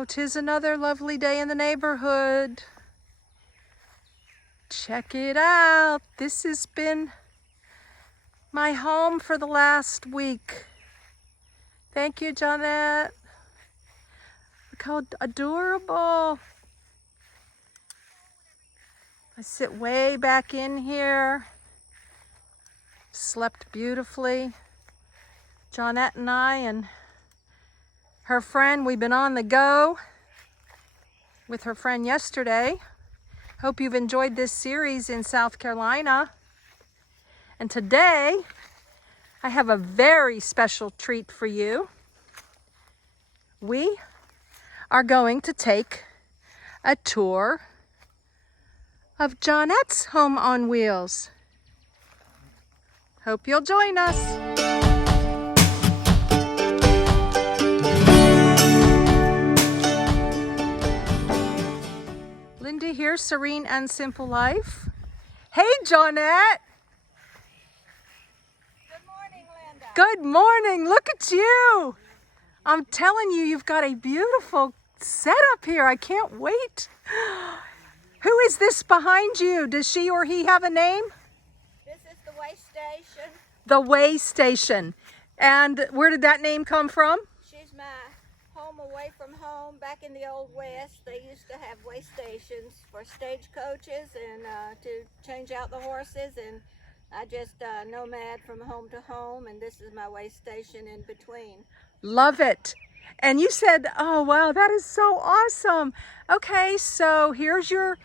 Oh, 'tis another lovely day in the neighborhood. Check it out. This has been my home for the last week. Thank you, Johnette. Look how adorable. I sit way back in here. Slept beautifully. Johnette and I and her friend, we've been on the go with her friend yesterday. Hope you've enjoyed this series in South Carolina. And today, I have a very special treat for you. We are going to take a tour of Johnette's home on wheels. Hope you'll join us. Linda here, Serene and Simple Life. Hey, Johnette. Good morning, Linda. Good morning. Look at you. I'm telling you, you've got a beautiful setup here. I can't wait. Who is this behind you? Does she or he have a name? This is the way station. The Way Station. And where did that name come from? She's my home away from home. Back in the Old West, they used to have way stations for stagecoaches and to change out the horses. And I just nomad from home to home, and this is my way station in between. Love it. And you said, oh, wow, that is so awesome. Okay, so here's your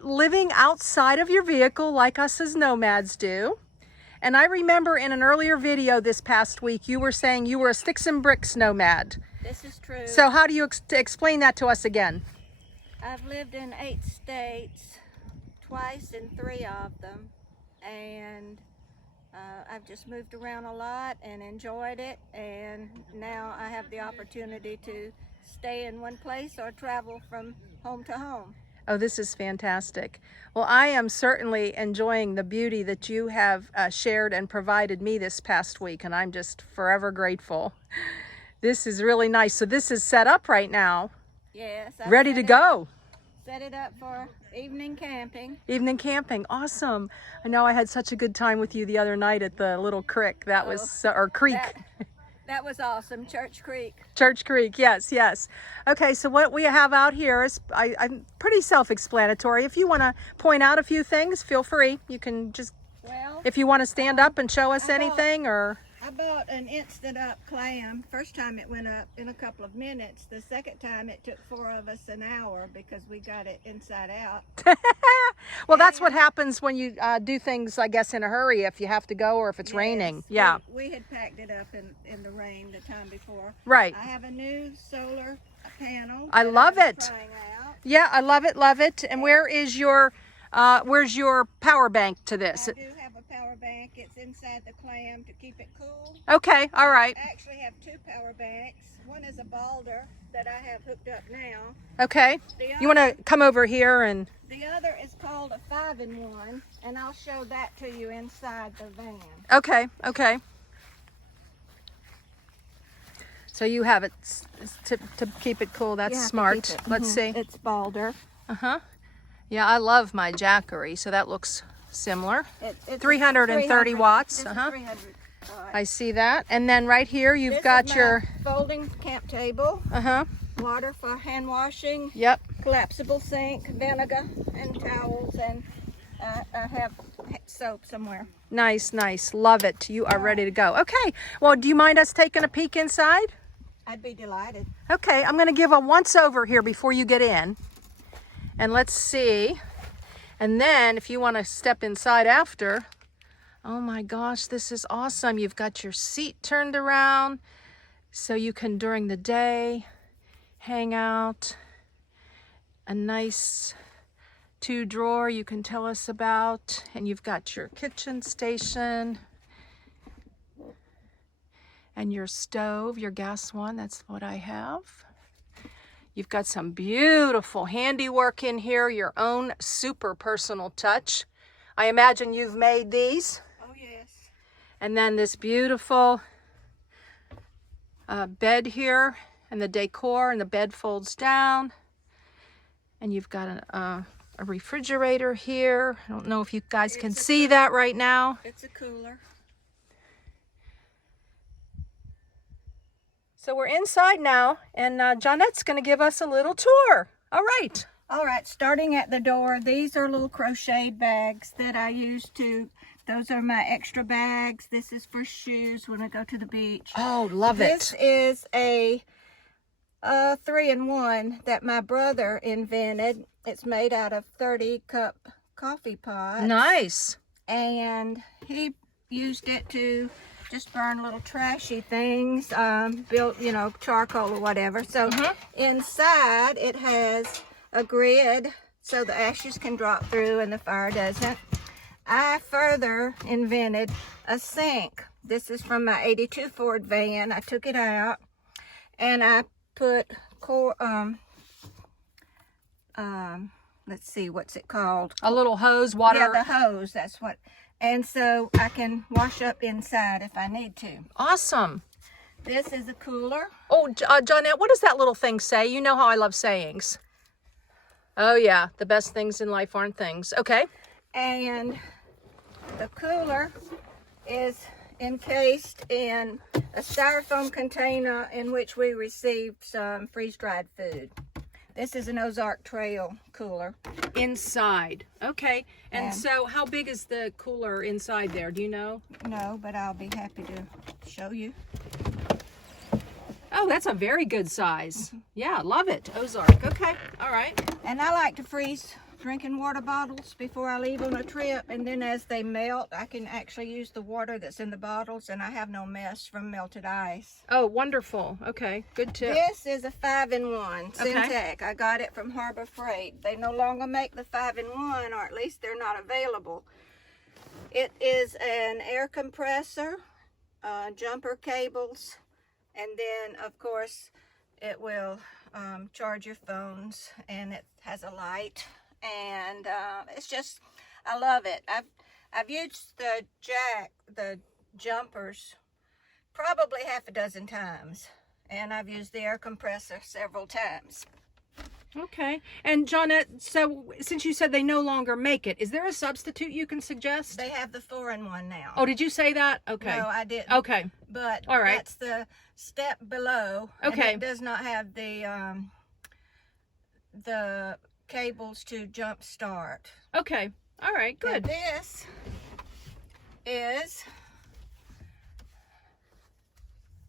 living outside of your vehicle like us as nomads do. And I remember in an earlier video this past week, you were saying you were a sticks and bricks nomad. This is true. So how do you explain that to us again? I've lived in 8 states, twice in 3 of them, and I've just moved around a lot and enjoyed it, and now I have the opportunity to stay in one place or travel from home to home. Oh, this is fantastic. Well, I am certainly enjoying the beauty that you have shared and provided me this past week, and I'm just forever grateful. This is really nice. So this is set up right now. Yes. Ready to go. Set it up for evening camping. Evening camping, awesome. I know I had such a good time with you the other night at the little creek. That was, or creek. That was awesome, Church Creek. Church Creek, yes, yes. Okay, so what we have out here is I'm pretty self-explanatory. If you want to point out a few things, feel free. You can just, if you want to stand up and show us anything, or... I bought an instant up clam. First time it went up in a couple of minutes. The second time it took 4 of us an hour because we got it inside out. Well, that's what happens when you do things, I guess, in a hurry, if you have to go or if it's raining. Yeah. We had packed it up in the rain the time before. Right. I have a new solar panel. I love it. Trying out. Yeah, I love it, love it. And where's your power bank to this? I do have a power bank. It's inside the clam to keep it cool. Okay, all right. I actually have 2 power banks. One is a balder that I have hooked up now. Okay. You want to come over here and... The other is called a 5-in-1, and I'll show that to you inside the van. Okay, okay. So you have it to keep it cool. That's smart. Let's see. It's balder. Uh-huh. Yeah, I love my Jackery, so that looks similar. It's 330 watts. This is 300 watts. I see that. And then right here you've got your folding camp table. Uh-huh. Water for hand washing. Yep. Collapsible sink, vinegar, and towels, and I have soap somewhere. Nice, nice. Love it. You are ready to go. Okay. Well, do you mind us taking a peek inside? I'd be delighted. Okay, I'm going to give a once-over here before you get in. And let's see. And then if you want to step inside after, oh my gosh, this is awesome. You've got your seat turned around so you can, during the day, hang out. A nice 2-drawer you can tell us about. And you've got your kitchen station and your stove, your gas one. That's what I have. You've got some beautiful handiwork in here, your own super personal touch. I imagine you've made these. Oh, yes. And then this beautiful bed here. and the decor, and the bed folds down. And you've got a refrigerator here. I don't know if you guys can see that right now. It's a cooler. So we're inside now, and Johnette's going to give us a little tour. All right. All right, starting at the door, these are little crocheted bags that I use to, those are my extra bags. This is for shoes when I go to the beach. Oh, love it. This is a 3-in-1 that my brother invented. It's made out of 30-cup coffee pots. Nice. And he used it to just burn little trashy things, built, you know, charcoal or whatever. So inside it has a grid so the ashes can drop through and the fire doesn't. I further invented a sink. This is from my '82 Ford van. I took it out and I put let's see, what's it called? A little hose, water. Yeah, the hose, that's what. And so I can wash up inside if I need to. Awesome. This is a cooler. Oh, Johnette, what does that little thing say? You know how I love sayings. Oh, yeah. The best things in life aren't things. Okay. And the cooler is encased in a styrofoam container in which we received some freeze-dried food. This is an Ozark Trail cooler. Inside. Okay. And Yeah. so how big is the cooler inside there? Do you know? No, but I'll be happy to show you. Oh, that's a very good size. Yeah, love it. Ozark. Okay. All right. And I like to freeze drinking water bottles before I leave on a trip, and then as they melt, I can actually use the water that's in the bottles, and I have no mess from melted ice. Oh, wonderful. Okay. Good tip. This is a 5-in-1 Okay. Syntec. I got it from Harbor Freight. They no longer make the 5-in-1, or at least they're not available. It is an air compressor, jumper cables, and then of course it will charge your phones, and it has a light, and it's just, I love it. I've used the jumpers probably half a dozen times, and I've used the air compressor several times. Okay. And Johnette, so since you said they no longer make it, is there a substitute you can suggest? They have the 4-in-1 now. Oh, did you say that? Okay. No, I didn't. Okay. But All right. that's the step below. Okay. And it does not have the cables to jump start. Okay. All right. Now Good. this is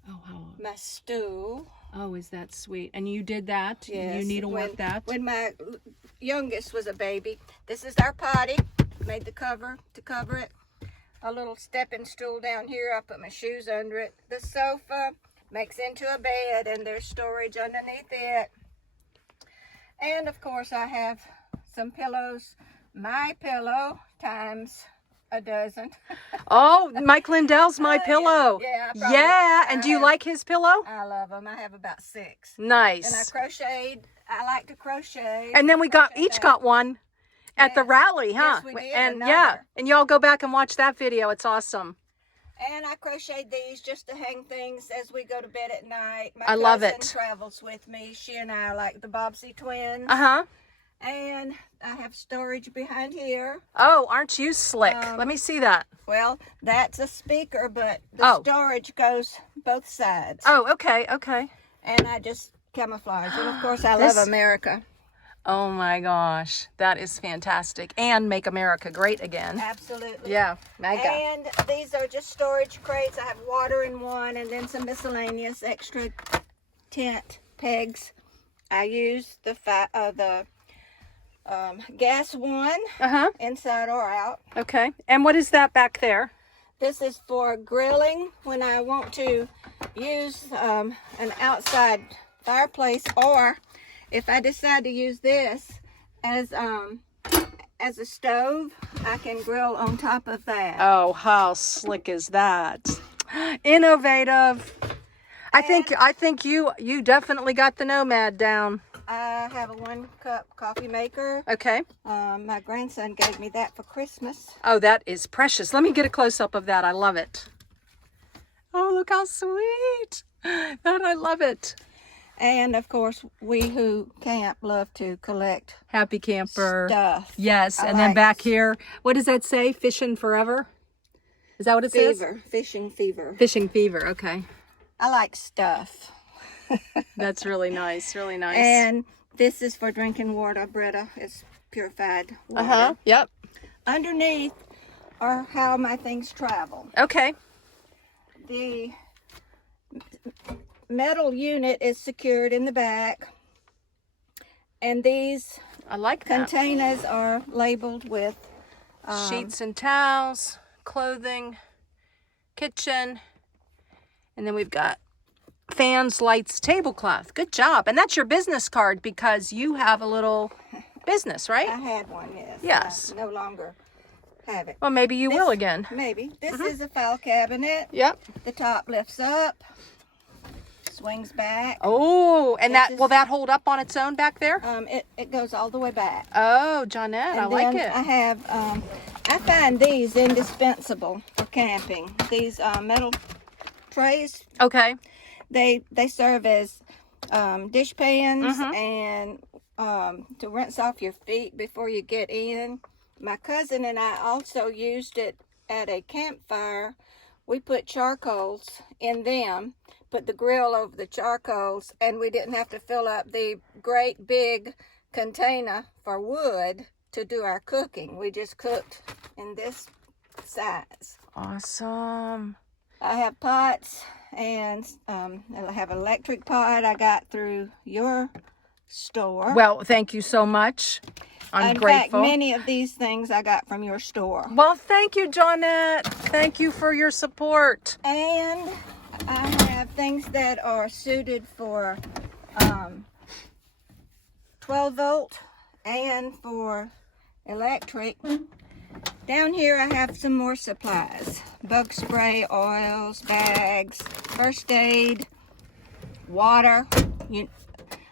Oh, how? my stool. Oh, is that sweet? And you did that? Yes. You needlework that? When my youngest was a baby. This is our potty. Made the cover to cover it. A little stepping stool down here. I put my shoes under it. The sofa makes into a bed, and there's storage underneath it. And of course I have some pillows. My pillow times a dozen. Oh, Mike Lindell's my pillow. Yeah, Yeah. And do you like his pillow? I love them. I have about 6. Nice. And I crocheted. I like to crochet. And then we got Crochet each that. got one at the Yes. rally, huh? Yes, we did, And another. yeah, and y'all go back and watch that video. It's awesome. And I crocheted these just to hang things as we go to bed at night. My I love cousin it. travels with me. She and I are like the Bobbsey twins. Uh-huh. And I have storage behind here. Oh, aren't you slick? Let me see that. Well, that's a speaker, but the Oh. storage goes both sides. Oh, okay, okay. And I just camouflage. And of course, I love This- America. Oh my gosh, that is fantastic. And make America great again. Absolutely. Yeah, mega. And these are just storage crates. I have water in one, and then some miscellaneous extra tent pegs. I use the gas one, Uh-huh. inside or out. Okay. And what is that back there? This is for grilling when I want to use an outside fireplace, or if I decide to use this as a stove, I can grill on top of that. Oh, how slick is that? Innovative. I think you definitely got the Nomad down. I have a 1-cup coffee maker. Okay. My grandson gave me that for Christmas. Oh, that is precious. Let me get a close-up of that. I love it. Oh, look how sweet. That I love it. And of course, we who camp love to collect Happy camper. stuff. Yes, I and then like back here, what does that say? Fishing forever? Is that what it says? Fever, fishing fever. Fishing fever, okay. I like stuff. That's really nice, really nice. And this is for drinking water, Britta. It's purified water. Uh-huh, yep. Underneath are how my things travel. Okay. The metal unit is secured in the back. And these I like that. containers are labeled with Sheets and towels, clothing, kitchen, and then we've got fans, lights, tablecloth. Good job. And that's your business card because you have a little business, right? I had one, yes. Yes. I no longer have it. Well, maybe you will again. Maybe. This is a file cabinet. Yep. The top lifts up, swings back. Oh, and This will that hold up on its own back there? It goes all the way back. Oh, Johnette, I And like then it. I have, I find these indispensable for camping. These metal trays, Okay. they serve as dish pans Mm-hmm. and to rinse off your feet before you get in. My cousin and I also used it at a campfire. We put charcoals in them, put the grill over the charcoals, and we didn't have to fill up the great big container for wood to do our cooking. We just cooked in this size. Awesome. I have pots, and I have an electric pot I got through your store. Well, thank you so much. I'm in grateful. fact, many of these things I got from your store. Well, thank you, Johnette. Thank you for your support. And I have things that are suited for 12 volt and for electric. Down here I have some more supplies. Bug spray, oils, bags, first aid, water.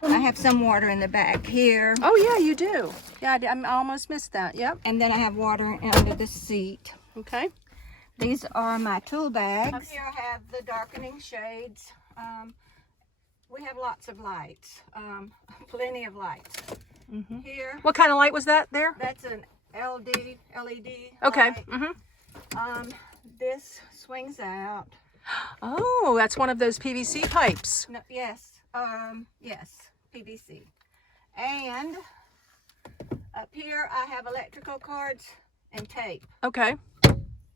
I have some water in the back here. Oh, yeah, you do. Yeah, I almost missed that. Yep. And then I have water under the seat. Okay. These are my tool bags. Up here I have the darkening shades. We have lots of lights, plenty of lights. Mm-hmm. Here, What kind of light was that there? that's an LED. Okay. light. Mm-hmm. This swings out. Oh, that's one of those PVC pipes. No, yes, PVC. And up here I have electrical cords and tape. Okay.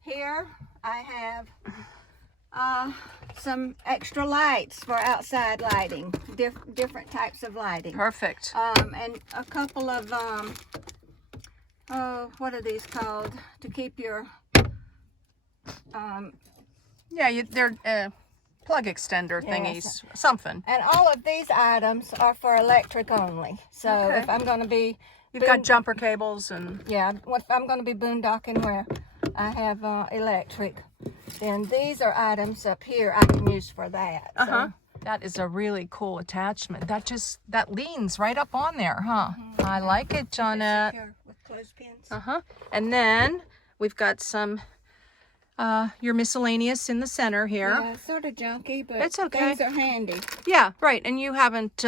Here I have some extra lights for outside lighting, different types of lighting. Perfect. And a couple of what are these called? To keep your Yeah, they're plug extender thingies. Yes. Something. and all of these items are for electric only. So Okay. if I'm going to be You've got jumper cables and... yeah, if I'm going to be boondocking where I have electric, then these are items up here I can use for that. So, Uh-huh. That is a really cool attachment. That leans right up on there, huh? I like it, Johnette. secure with clothespins. Uh-huh. And then we've got some your miscellaneous in the center here. Yeah, it's sort of junky, but It's okay. things are handy. Yeah, right. And you haven't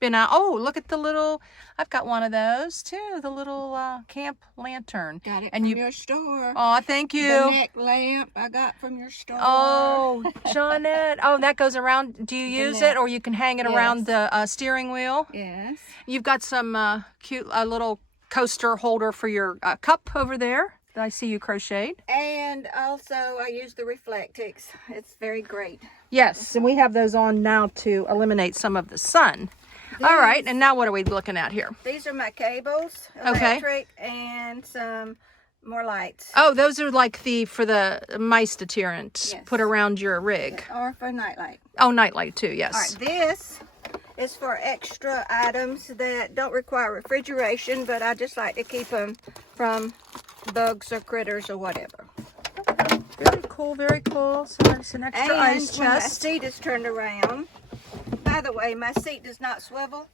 been out. Oh, look at the little, I've got one of those too, the little camp lantern. Got it And from you, your store. oh, thank The you. neck lamp I got from your store. Oh, Johnette. Oh, that goes around. Do you use neck. it or you can hang it around the steering wheel? Yes. You've got some cute little coaster holder for your cup over there that I see you crocheted. And also I use the Reflectix. It's very great. Yes, and we have those on now to eliminate some of the sun. All right, and now what are we looking at here? These are my cables, Okay. electric, and some more lights. Oh, those are like for the mice deterrent. Yes. Put around your rig. Or for nightlight. Oh, nightlight too, yes. All right, this is for extra items that don't require refrigeration, but I just like to keep them from bugs or critters or whatever. Very cool, very cool. So that's an extra And ice when my chest. seat is turned around, by the way, my seat does not swivel.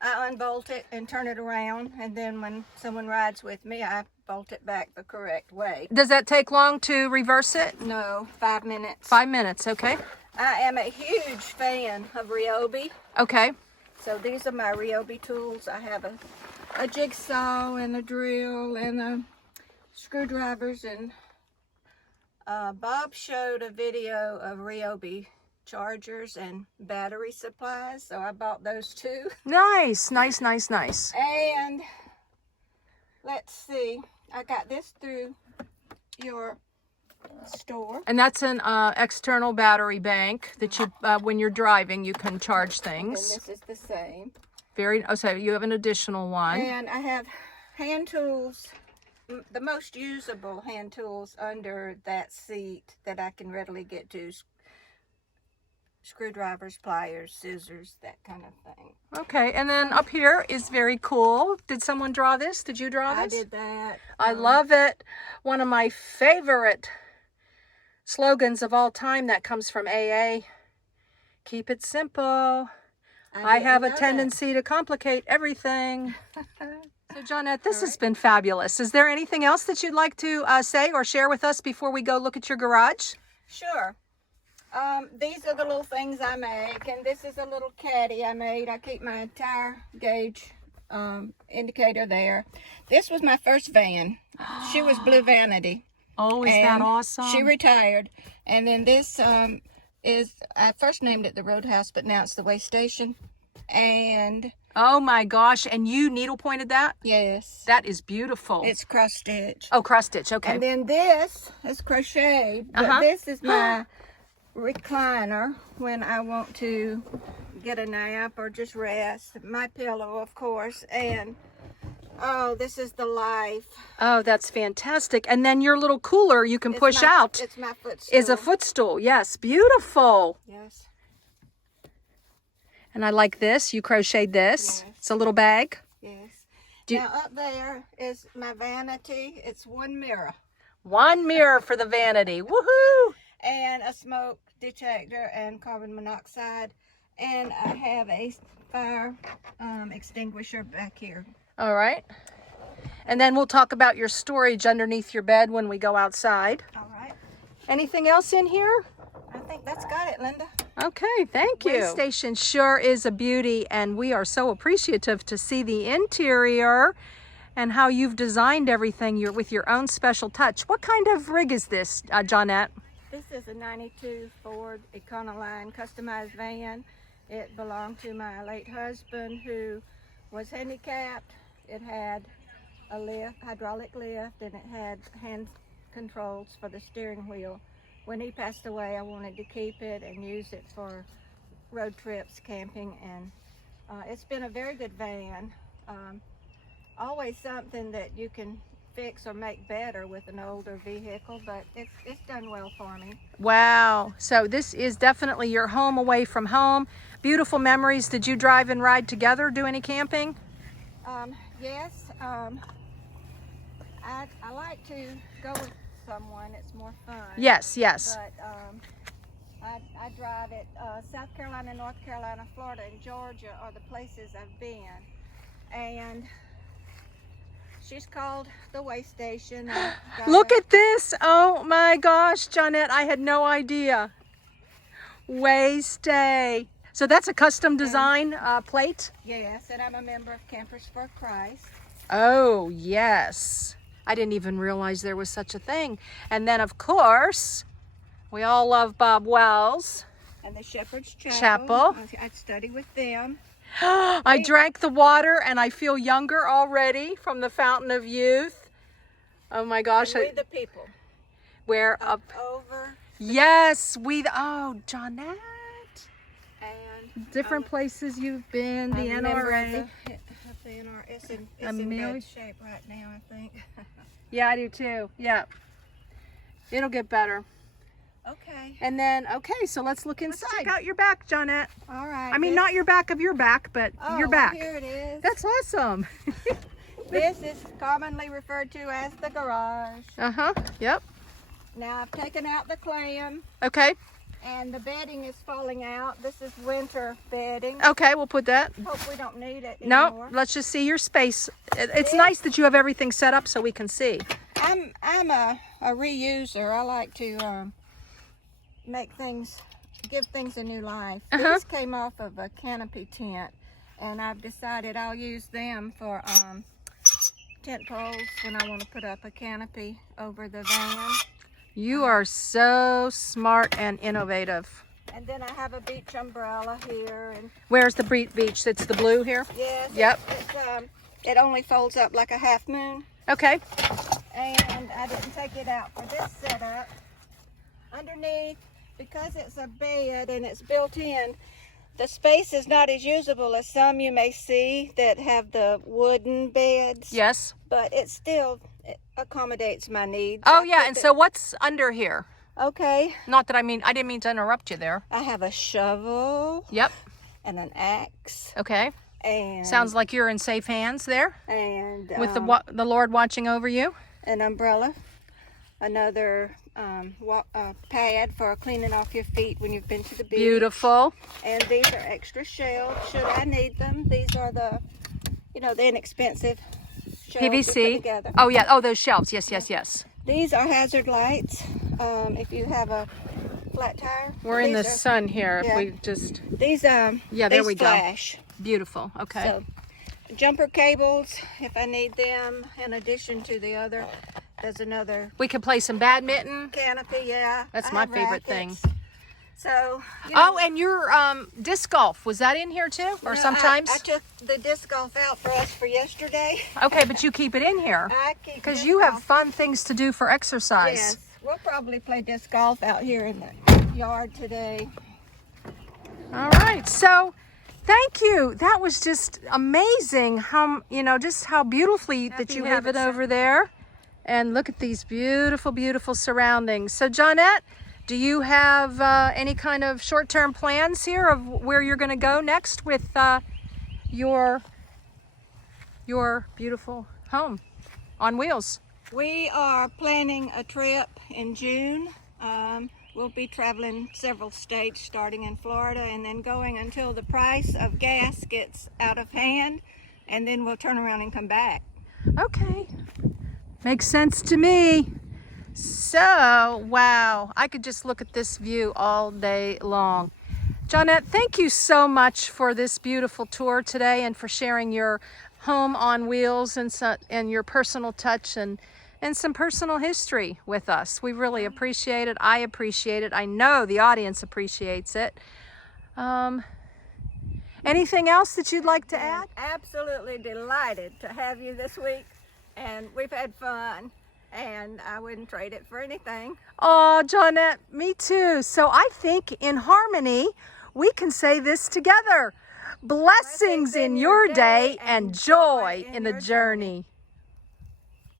I unbolt it and turn it around, and then when someone rides with me, I bolt it back the correct way. Does that take long to reverse it? No, 5 minutes. 5 minutes, okay. I am a huge fan of Ryobi. Okay. So these are my Ryobi tools. I have a jigsaw and a drill and screwdrivers, and Bob showed a video of Ryobi chargers and battery supplies, so I bought those too. Nice, nice, nice, nice. And let's see, I got this through your store. And that's an external battery bank that you, when you're driving, you can charge And things. this is the same. Oh, so you have an additional one. And I have hand tools, the most usable hand tools under that seat that I can readily get to. Screwdrivers, pliers, scissors, that kind of thing. Okay, and then up here is very cool. Did someone draw this? Did you draw this? I did that. I love it. One of my favorite slogans of all time that comes from AA. Keep it simple. I have a tendency to complicate everything. So, Johnette, this has been fabulous. Is there anything else that you'd like to say or share with us before we go look at your garage? Sure. These are the little things I make, and this is a little caddy I made. I keep my tire gauge indicator there. This was my first van. She was Blue Vanity. Oh, is that awesome? She retired. And then this is, I first named it the Roadhouse, but now it's the way station. And oh my gosh, and you needle pointed that? yes, That is beautiful. it's cross stitch. Oh, cross stitch, okay. And then this is crocheted, but this is my recliner when I want to get a nap or just rest. My pillow, of course. And oh, this is the life. Oh, that's fantastic. And then your little cooler you can push out It's my footstool. is a footstool. Yes, beautiful. Yes. And I like this. You crocheted this. Yes. It's a little bag. Yes. Do you- Now up there is my vanity. It's one mirror One mirror for the vanity. Woohoo! and a smoke detector and carbon monoxide. And I have a fire extinguisher back here. All right. And then we'll talk about your storage underneath your bed when we go outside. All right. Anything else in here? I think that's got it, Linda. Okay, thank you. The station sure is a beauty, and we are so appreciative to see the interior and how you've designed everything with your own special touch. What kind of rig is this, Johnette? This is a 92 Ford Econoline customized van. It belonged to my late husband who was handicapped. It had a lift, hydraulic lift, and it had hand controls for the steering wheel. When he passed away, I wanted to keep it and use it for road trips, camping, and it's been a very good van. Always something that you can fix or make better with an older vehicle, but it's done well for me. Wow. So this is definitely your home away from home. Beautiful memories. Did you drive and ride together, do any camping? Yes, I like to go with someone. It's more fun. Yes, yes. But I drive it. South Carolina, North Carolina, Florida, and Georgia are the places I've been. And she's called the way station. Look at this. Oh my gosh, Johnette, I had no idea. Way stay. So that's a custom design plate? Yes, and I'm a member of Campers for Christ. Oh, yes. I didn't even realize there was such a thing. And then, of course, we all love Bob Wells. And the Shepherd's Chapel. I study with them. I drank the water and I feel younger already from the Fountain of Youth. Oh my gosh. And we the people. Where Up over. Yes, oh, Johnette. And Different places you've been, the I'm a member NRA. of the NRA. It's in bad shape right now, I think. Yeah, I do too. Yeah. It'll get better. Okay. And then, okay, so let's look inside. Check out your back, Johnette. All right. I mean, not your back of your back, but your back. Here it is. That's awesome. This is commonly referred to as the garage. Uh-huh. Yep. Now I've taken out the clam Okay. and the bedding is falling out. This is winter bedding. Okay, we'll put that. Hope we don't need it No, anymore. let's just see your space. It's nice that you have everything set up so we can see. I'm a reuser. I like to make things give things a new life. Uh-huh. These came off of a canopy tent, and I've decided I'll use them for tent poles when I want to put up a canopy over the van. You are so smart and innovative. And then I have a beach umbrella here. And Where's the beach? It's the blue here? yes, Yep. it only folds up like a half moon. Okay. And I didn't take it out for this setup. Underneath, because it's a bed and it's built in, the space is not as usable as some you may see that have the wooden beds. Yes. But it accommodates my needs. Oh, yeah. And so what's under here? Okay. Not that I didn't mean to interrupt you there. I have a shovel. Yep. And an axe. Okay. And sounds like you're in safe hands there. And with the Lord watching over you. An umbrella. Another pad for cleaning off your feet when you've been to the beach. Beautiful. And these are extra shelves should I need them. These are the inexpensive shelves PVC. you put together. Oh yeah. Oh, those shelves. Yes, yes, yes. These are hazard lights. If you have a flat tire. We're in the sun here. If we just. These yeah, there these we flash. go. Beautiful. Okay. So, jumper cables if I need them. In addition to the other, there's another. We could play some badminton. Canopy, yeah. That's I my have favorite rackets. thing. So. Oh, and your disc golf, was that in here too, or sometimes? I took the disc golf out for us for yesterday. Okay, but you keep it in here I keep because disc you have golf. fun things to do for exercise. Yes, we'll probably play disc golf out here in the yard today. All right, so thank you. That was just amazing how, just how beautifully that you have it over there. And look at these beautiful, beautiful surroundings. So Johnette, do you have any kind of short-term plans here of where you're going to go next with your beautiful home on wheels? We are planning a trip in June. We'll be traveling several states, starting in Florida and then going until the price of gas gets out of hand, and then we'll turn around and come back. Okay, makes sense to me. So, wow, I could just look at this view all day long. Johnette, thank you so much for this beautiful tour today and for sharing your home on wheels and your personal touch and some personal history with us. We really appreciate it. I appreciate it. I know the audience appreciates it. Anything else that you'd like to add? Absolutely delighted to have you this week, and we've had fun. And I wouldn't trade it for anything. Oh, Johnette, me too. So I think in harmony, we can say this together. Blessings in your day and joy in the journey.